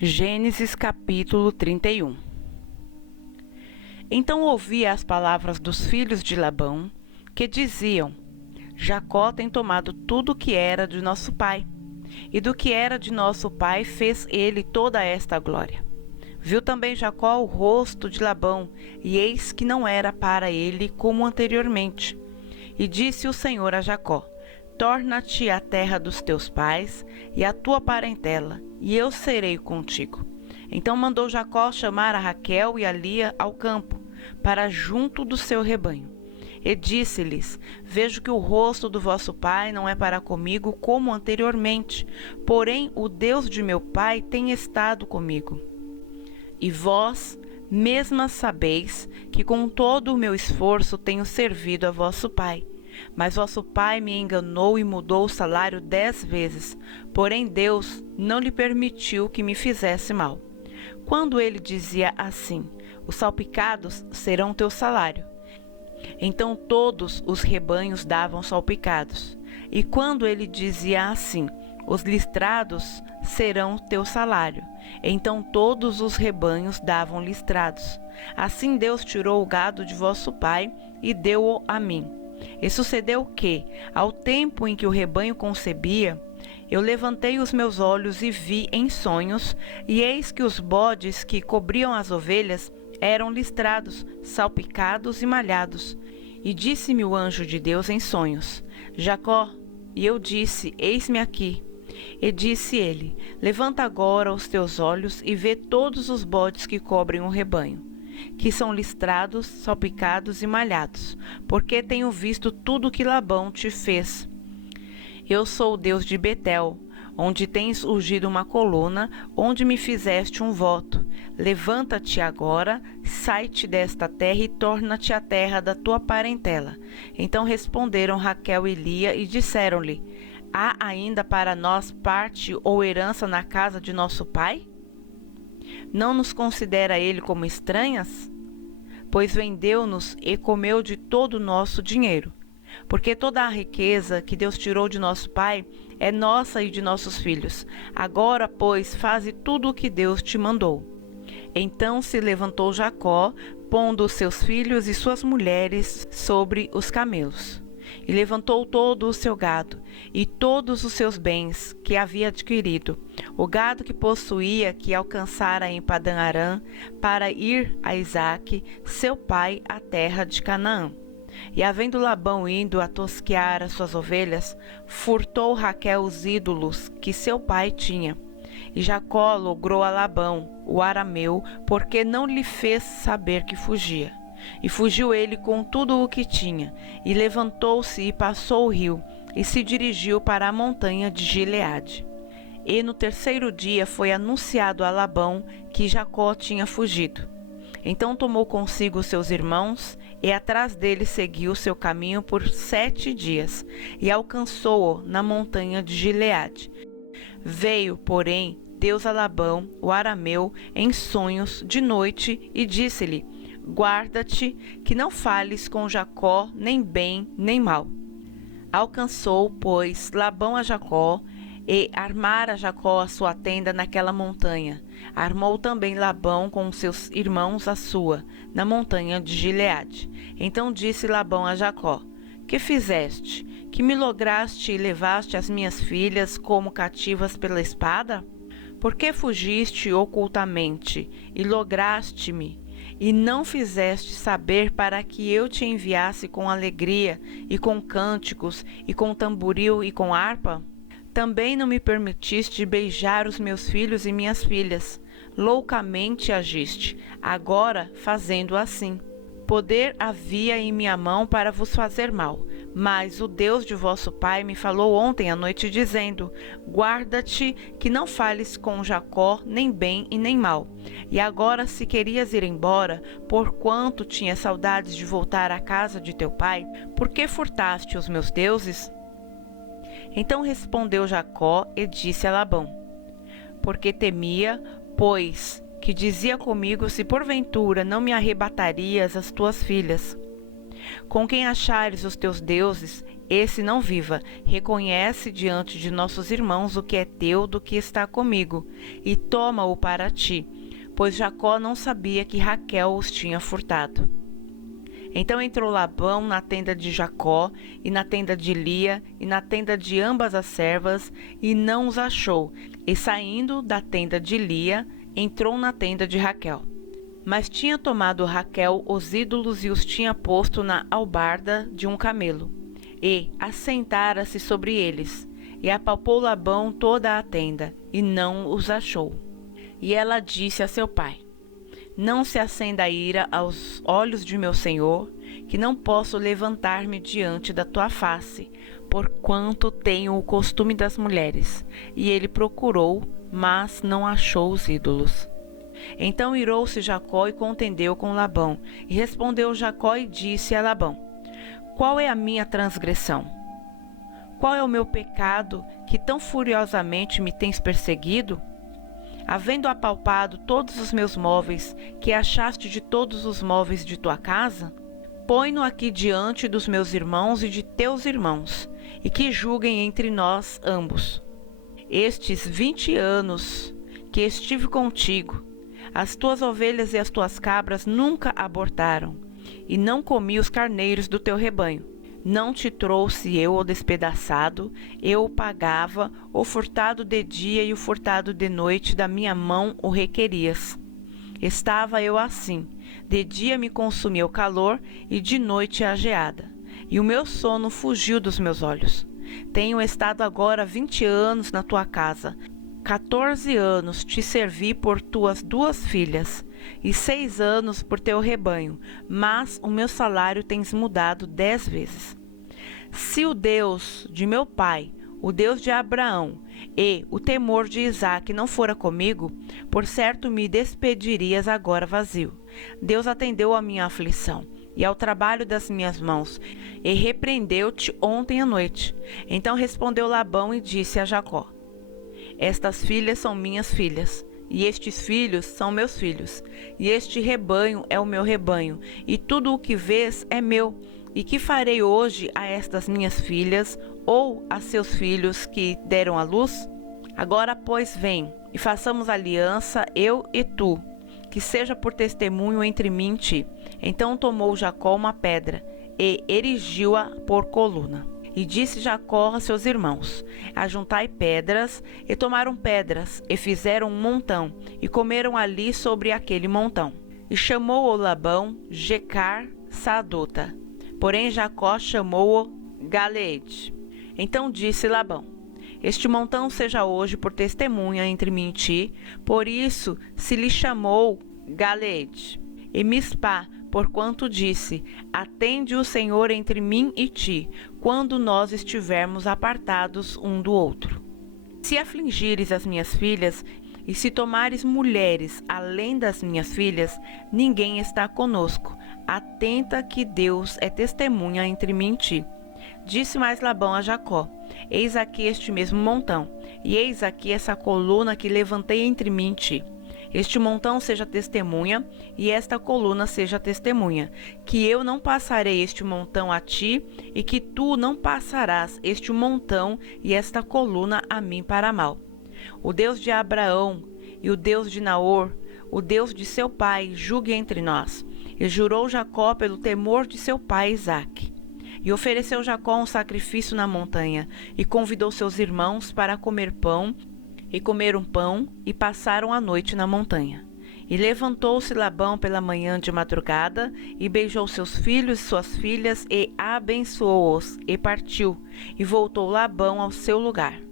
Gênesis capítulo 31. Então ouvi as palavras dos filhos de Labão, que diziam: Jacó tem tomado tudo o que era de nosso pai, e do que era de nosso pai fez ele toda esta glória. Viu também Jacó o rosto de Labão, e eis que não era para ele como anteriormente. E disse o Senhor a Jacó: Torna-te à terra dos teus pais e à tua parentela, e eu serei contigo. Então mandou Jacó chamar a Raquel e a Lia ao campo, para junto do seu rebanho. E disse-lhes: Vejo que o rosto do vosso pai não é para comigo como anteriormente, porém o Deus de meu pai tem estado comigo. E vós mesmas sabeis que com todo o meu esforço tenho servido a vosso pai. Mas vosso pai me enganou e mudou o salário 10 vezes, porém Deus não lhe permitiu que me fizesse mal. Quando ele dizia assim: Os salpicados serão teu salário, então todos os rebanhos davam salpicados. E quando ele dizia assim: Os listrados serão teu salário, então todos os rebanhos davam listrados. Assim Deus tirou o gado de vosso pai e deu-o a mim. E sucedeu que, ao tempo em que o rebanho concebia, eu levantei os meus olhos e vi em sonhos, e eis que os bodes que cobriam as ovelhas eram listrados, salpicados e malhados. E disse-me o anjo de Deus em sonhos: Jacó. E eu disse: Eis-me aqui. E disse ele: Levanta agora os teus olhos e vê todos os bodes que cobrem o rebanho, que são listrados, salpicados e malhados, porque tenho visto tudo que Labão te fez. Eu sou o Deus de Betel, onde tens urgido uma coluna, onde me fizeste um voto. Levanta-te agora, sai-te desta terra e torna-te à terra da tua parentela. Então responderam Raquel e Lia e disseram-lhe: Há ainda para nós parte ou herança na casa de nosso pai? Não nos considera ele como estranhas? Pois vendeu-nos e comeu de todo o nosso dinheiro. Porque toda a riqueza que Deus tirou de nosso pai é nossa e de nossos filhos. Agora, pois, faze tudo o que Deus te mandou. Então se levantou Jacó, pondo os seus filhos e suas mulheres sobre os camelos. E levantou todo o seu gado, e todos os seus bens que havia adquirido, o gado que possuía, que alcançara em Padã-Arã, para ir a Isaque, seu pai, à terra de Canaã. E havendo Labão ido a tosquear as suas ovelhas, furtou Raquel os ídolos que seu pai tinha. E Jacó logrou a Labão, o arameu, porque não lhe fez saber que fugia. E fugiu ele com tudo o que tinha, e levantou-se e passou o rio, e se dirigiu para a montanha de Gileade. E no terceiro dia foi anunciado a Labão que Jacó tinha fugido. Então tomou consigo seus irmãos, e atrás dele seguiu seu caminho por 7 dias, e alcançou-o na montanha de Gileade. Veio, porém, Deus a Labão, o arameu, em sonhos de noite, e disse-lhe: Guarda-te, que não fales com Jacó, nem bem, nem mal. Alcançou, pois, Labão a Jacó, e armara Jacó a sua tenda naquela montanha. Armou também Labão com seus irmãos a sua, na montanha de Gileade. Então disse Labão a Jacó: Que fizeste? Que me lograste e levaste as minhas filhas como cativas pela espada? Por que fugiste ocultamente e lograste-me? E não fizeste saber para que eu te enviasse com alegria, e com cânticos, e com tamboril, e com harpa? Também não me permitiste beijar os meus filhos e minhas filhas. Loucamente agiste, agora fazendo assim. Poder havia em minha mão para vos fazer mal, mas o Deus de vosso pai me falou ontem à noite, dizendo: Guarda-te, que não fales com Jacó, nem bem e nem mal. E agora, se querias ir embora, porquanto tinhas saudades de voltar à casa de teu pai, por que furtaste os meus deuses? Então respondeu Jacó e disse a Labão: Porque temia, pois, que dizia comigo, se porventura não me arrebatarias as tuas filhas. Com quem achares os teus deuses, esse não viva. Reconhece diante de nossos irmãos o que é teu do que está comigo, e toma-o para ti, pois Jacó não sabia que Raquel os tinha furtado. Então entrou Labão na tenda de Jacó, e na tenda de Lia, e na tenda de ambas as servas, e não os achou. E saindo da tenda de Lia, entrou na tenda de Raquel. Mas tinha tomado Raquel os ídolos e os tinha posto na albarda de um camelo, e assentara-se sobre eles. E apalpou Labão toda a tenda, e não os achou. E ela disse a seu pai: Não se acenda a ira aos olhos de meu senhor, que não posso levantar-me diante da tua face, porquanto tenho o costume das mulheres. E ele procurou, mas não achou os ídolos. Então irou-se Jacó e contendeu com Labão. E respondeu Jacó e disse a Labão: Qual é a minha transgressão? Qual é o meu pecado que tão furiosamente me tens perseguido? Havendo apalpado todos os meus móveis, que achaste de todos os móveis de tua casa, põe-no aqui diante dos meus irmãos e de teus irmãos, e que julguem entre nós ambos. Estes 20 anos que estive contigo, as tuas ovelhas e as tuas cabras nunca abortaram, e não comi os carneiros do teu rebanho. Não te trouxe eu o despedaçado, eu o pagava, o furtado de dia e o furtado de noite da minha mão o requerias. Estava eu assim, de dia me consumia o calor e de noite a geada, e o meu sono fugiu dos meus olhos. Tenho estado agora 20 anos na tua casa, 14 anos te servi por tuas 2 filhas, e 6 anos por teu rebanho, mas o meu salário tens mudado 10 vezes. Se o Deus de meu pai, o Deus de Abraão, e o temor de Isaque não fora comigo, por certo me despedirias agora vazio. Deus atendeu à minha aflição e ao trabalho das minhas mãos, e repreendeu-te ontem à noite. Então respondeu Labão e disse a Jacó: Estas filhas são minhas filhas, e estes filhos são meus filhos, e este rebanho é o meu rebanho, e tudo o que vês é meu. E que farei hoje a estas minhas filhas, ou a seus filhos que deram à luz? Agora, pois, vem, e façamos aliança, eu e tu, que seja por testemunho entre mim e ti. Então tomou Jacó uma pedra, e erigiu-a por coluna. E disse Jacó a seus irmãos: Ajuntai pedras, e tomaram pedras, e fizeram um montão, e comeram ali sobre aquele montão. E chamou-o Labão Jecar Sadota, porém Jacó chamou-o Galeede. Então disse Labão: Este montão seja hoje por testemunha entre mim e ti, por isso se lhe chamou Galeede. E Mispá, porquanto disse: Atende o Senhor entre mim e ti, quando nós estivermos apartados um do outro. Se afligires as minhas filhas, e se tomares mulheres além das minhas filhas, ninguém está conosco. Atenta que Deus é testemunha entre mim e ti. Disse mais Labão a Jacó: Eis aqui este mesmo montão, e eis aqui essa coluna que levantei entre mim e ti. Este montão seja testemunha, e esta coluna seja testemunha, que eu não passarei este montão a ti, e que tu não passarás este montão e esta coluna a mim para mal. O Deus de Abraão e o Deus de Naor, o Deus de seu pai, julgue entre nós. E jurou Jacó pelo temor de seu pai Isaque. E ofereceu Jacó um sacrifício na montanha, e convidou seus irmãos para comer pão, e comeram pão, e passaram a noite na montanha. E levantou-se Labão pela manhã de madrugada, e beijou seus filhos e suas filhas, e abençoou-os, e partiu, e voltou Labão ao seu lugar.